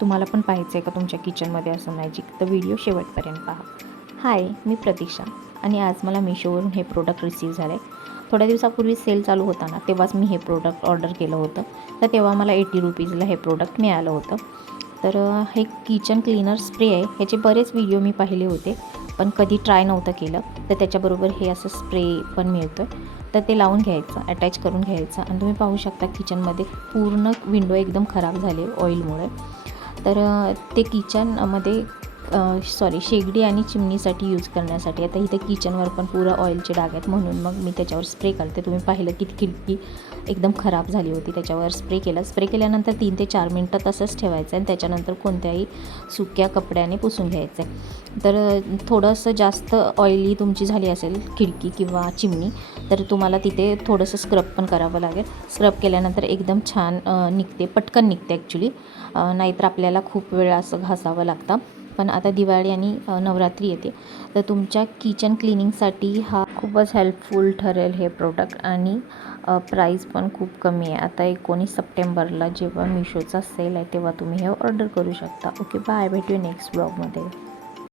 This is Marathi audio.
तुम्हाला पण पाहायचं आहे का तुमच्या किचनमध्ये असं मॅजिक? तर व्हिडिओ शेवटपर्यंत पहा. हाय, मी प्रतीक्षा आणि आज मला मिशोवरून हे प्रोडक्ट रिसीव्ह झालं आहे. थोड्या दिवसापूर्वी सेल चालू होता ना, तेव्हाच मी हे प्रोडक्ट ऑर्डर केलं होतं. तर तेव्हा मला 80 रुपीजला हे प्रोडक्ट मिळालं होतं. तर हे किचन क्लीनर स्प्रे आहे. ह्याचे बरेच व्हिडिओ मी पाहिले होते, पण कधी ट्राय नव्हतं केलं. तर त्याच्याबरोबर हे असं स्प्रे पण मिळतं. तर ते लावून घ्यायचं, अटॅच करून घ्यायचं आणि तुम्ही पाहू शकता किचनमध्ये पूर्ण विंडो एकदम खराब झाले ऑइलमुळे. तर ते किचनमध्ये शेगडी आणि चिमणीसाठी यूज करण्यासाठी. आता इथे किचनवर पण पुरं ऑइलचे डाग आहेत, म्हणून मग मी त्याच्यावर स्प्रे करते. तुम्ही पाहिलं की खिडकी एकदम खराब झाली होती, त्याच्यावर स्प्रे केला. स्प्रे केल्यानंतर 3 ते 4 मिनटं तसंच ठेवायचं आणि त्याच्यानंतर कोणत्याही सुक्या कपड्याने पुसून घ्यायचं आहे. तर थोडंसं जास्त ऑइली तुमची झाली असेल खिडकी किंवा चिमणी, तर तुम्हाला तिथे थोडंसं स्क्रब पण करावं लागेल. स्क्रब केल्यानंतर एकदम छान निघते, पटकन निघते ॲक्च्युली. नाहीतर आपल्याला खूप वेळ असं घासावं लागतं. पण आता दिवाळी आणि नवरात्री येते, तर तुमच्या किचन क्लिनिंगसाठी हा खूपच हेल्पफुल ठरेल हे प्रोडक्ट. आणि प्राईस पण खूप कमी आहे. आता 19 सप्टेंबरला जेव्हा मिशोचा सेल आहे तेव्हा तुम्ही हे ऑर्डर करू शकता. ओके, बाय, भेटूया नेक्स्ट ब्लॉगमध्ये.